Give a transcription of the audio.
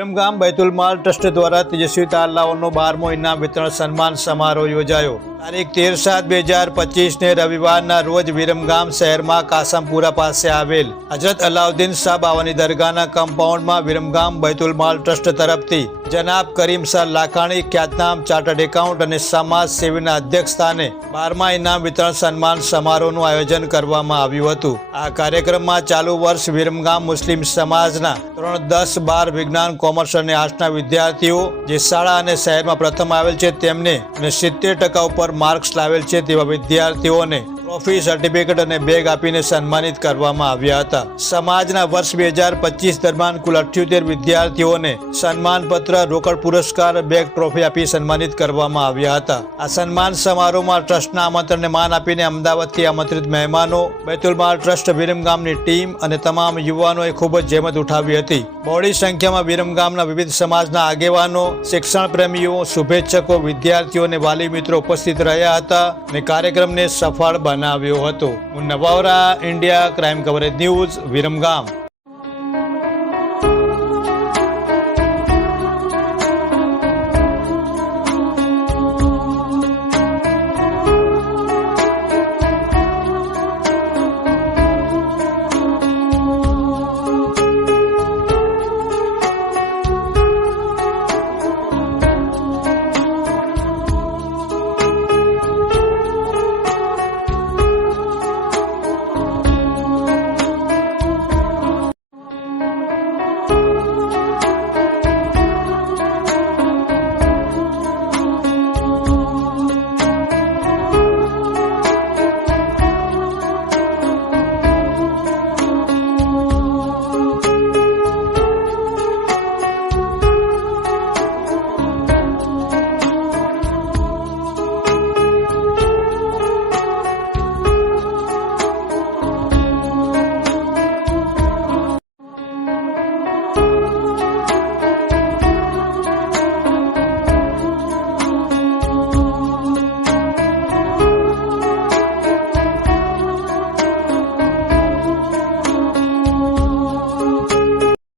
વિરમગામ બૈતુલ માલ ટ્રસ્ટ દ્વારા તેજસ્વી તાલાઓનો બારમો ઇનામ વિતરણ સન્માન સમારોહ યોજાયો. તારીખ તેર સાત બે હજાર પચીસને રવિવારના રોજ વિરમગામ શહેરમાં કાસમપુરા પાસે આવેલ હજરત અલાઉદ્દીન શાહ બાવાની દરગાહના કમ્પાઉન્ડમાં વિરમગામ બૈતુલ માલ ટ્રસ્ટ તરફથી જનાબ કરીમ સર લાખાણી, ખ્યાતનામ, ચાર્ટર્ડ એકાઉન્ટ અને સમાજ સેવીના અધ્યક્ષ સ્થાને બારમા ઇનામ વિતરણ સન્માન સમારોહનું આયોજન કરવામાં આવ્યું હતું. આ કાર્યક્રમમાં ચાલુ વર્ષ વિરમગામ મુસ્લિમ સમાજના ધોરણ દસ બાર વિજ્ઞાન, કોમર્સ અને આર્ટ્સના વિદ્યાર્થીઓ જે શાળા અને શહેરમાં પ્રથમ આવેલ છે તેમને અને સિત્તેર ટકા ઉપર માર્ક્સ લાવેલ છે તેવા વિદ્યાર્થીઓને ટ્રોફી સર્ટિફિકેટ અને બેગ આપીને સન્માનિત કરવામાં આવ્યા હતા. સમાજના વર્ષ બે હજાર પચીસ દરમિયાન કુલ અઠ્યોતેર વિદ્યાર્થીઓને સન્માનપત્ર, રોકડ પુરસ્કાર બેગ ટ્રોફી આપી સન્માનિત કરવામાં આવ્યા હતા. આ સન્માન સમારોહમાં ટ્રસ્ટના આમંત્રણને માન આપીને અમદાવાદથી આમંત્રિત મહેમાનો બેતુલમાલ ટ્રસ્ટ વિરમગામની ટીમ અને તમામ યુવાનોએ ખૂબ જ જહેમત ઉઠાવી હતી. બહોળી સંખ્યામાં વિરમગામના વિવિધ સમાજના આગેવાનો શિક્ષણ પ્રેમીઓ શુભેચ્છકો, વિદ્યાર્થીઓ અને વાલી મિત્રો ઉપસ્થિત રહ્યા હતા અને કાર્યક્રમને સફળ બનાવ્યો હતો. હું નવાવરા India crime coverage news Viramgam.